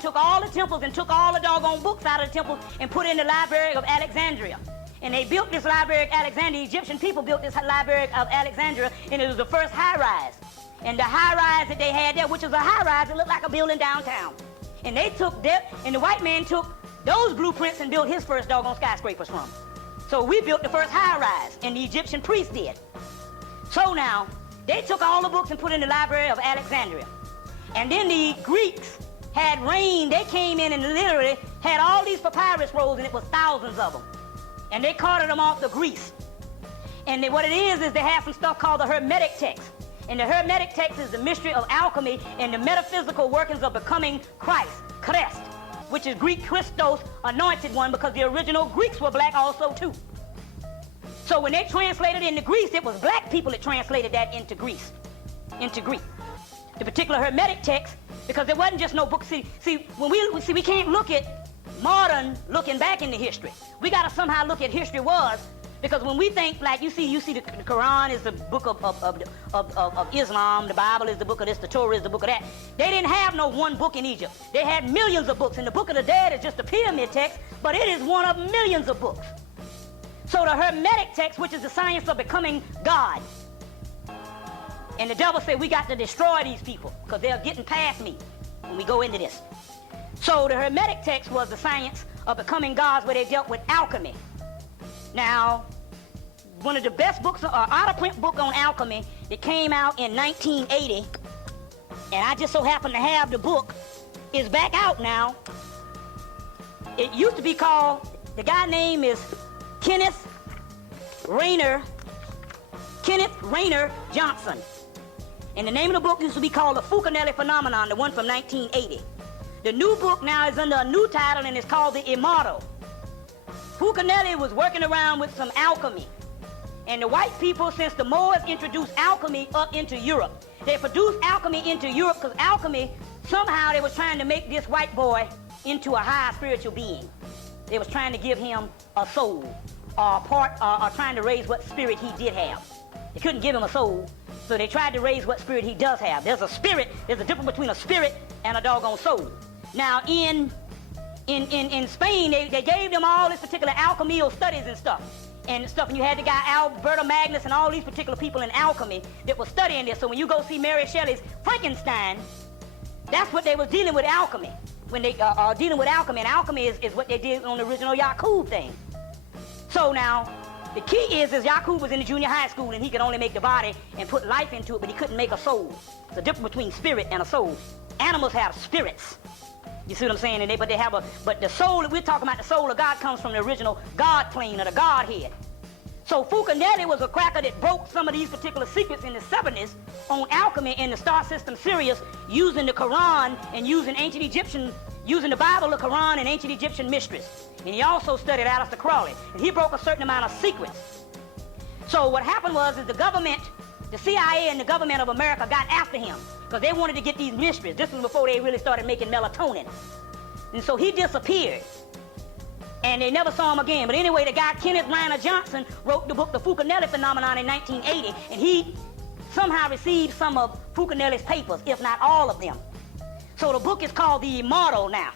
took all the temples and took all the doggone books out of the temples and put in the Library of Alexandria. And they built this Library of Alexandria. Egyptian people built this Library of Alexandria, and it was the first high-rise. And the high-rise that they had there, which was a high-rise, it looked like a building downtown. And they took that, and the white man took those blueprints and built his first doggone skyscrapers from. So we built the first high-rise, and the Egyptian priests did. So now, they took all the books and put in the Library of Alexandria. And then the Greeks had reigned. They came in and literally had all these papyrus rolls, and it was thousands of them. And they carted them off to Greece. And what it is they have some stuff called the Hermetic text. And the Hermetic text is the mystery of alchemy and the metaphysical workings of becoming Christ, Christ, which is Greek Christos, anointed one, because the original Greeks were black also too. So when they translated into Greece, it was black people that translated that into Greek. The particular Hermetic text, because there wasn't just no book. See, we can't look at modern looking back into history. We got to somehow look at history was, because when we think, like you see the Quran is the book of Islam, the Bible is the book of this, the Torah is the book of that. They didn't have no one book in Egypt. They had millions of books, and the Book of the Dead is just a pyramid text, but it is one of millions of books. So the Hermetic text, which is the science of becoming God, and the devil said we got to destroy these people because they're getting past me when we go into this. So the Hermetic text was the science of becoming gods, where they dealt with alchemy. Now, one of the best books, out-of-print book on alchemy that came out in 1980, and I just so happen to have the book, is back out now. It used to be called, the guy's name is Kenneth Rayner Johnson. And the name of the book used to be called The Fulcanelli Phenomenon, the one from 1980. The new book now is under a new title, and it's called The Immortal. Fulcanelli was working around with some alchemy. And the white people, since the Moors introduced alchemy up into Europe, they produced alchemy into Europe because alchemy, somehow they was trying to make this white boy into a high spiritual being. They was trying to give him a soul, or trying to raise what spirit he did have. They couldn't give him a soul, so they tried to raise what spirit he does have. There's a spirit, there's a difference between a spirit and a doggone soul. Now in Spain, they gave them all this particular alchemical studies and stuff. And you had the guy Alberto Magnus and all these particular people in alchemy that were studying this. So when you go see Mary Shelley's Frankenstein, that's what they was dealing with alchemy. When they are dealing with alchemy, and alchemy is what they did on the original Yakub thing. So now, the key is Yakub was in the junior high school, and he could only make the body and put life into it, but he couldn't make a soul. It's the difference between spirit and a soul. Animals have spirits. You see what I'm saying? But the soul that we're talking about, the soul of God, comes from the original God plane, or the Godhead. So Fulcanelli was a cracker that broke some of these particular secrets in the 70s on alchemy in the star system Sirius, using the Quran and using using the Bible, the Quran, and ancient Egyptian mysteries. And he also studied Aleister Crowley, and he broke a certain amount of secrets. So what happened was the government, the CIA and the government of America got after him because they wanted to get these mysteries. This was before they really started making melatonin. And so he disappeared, and they never saw him again. But anyway, the guy Kenneth Rayner Johnson wrote the book The Fulcanelli Phenomenon in 1980, and he somehow received some of Fulcanelli's papers, if not all of them. So the book is called The Immortal now.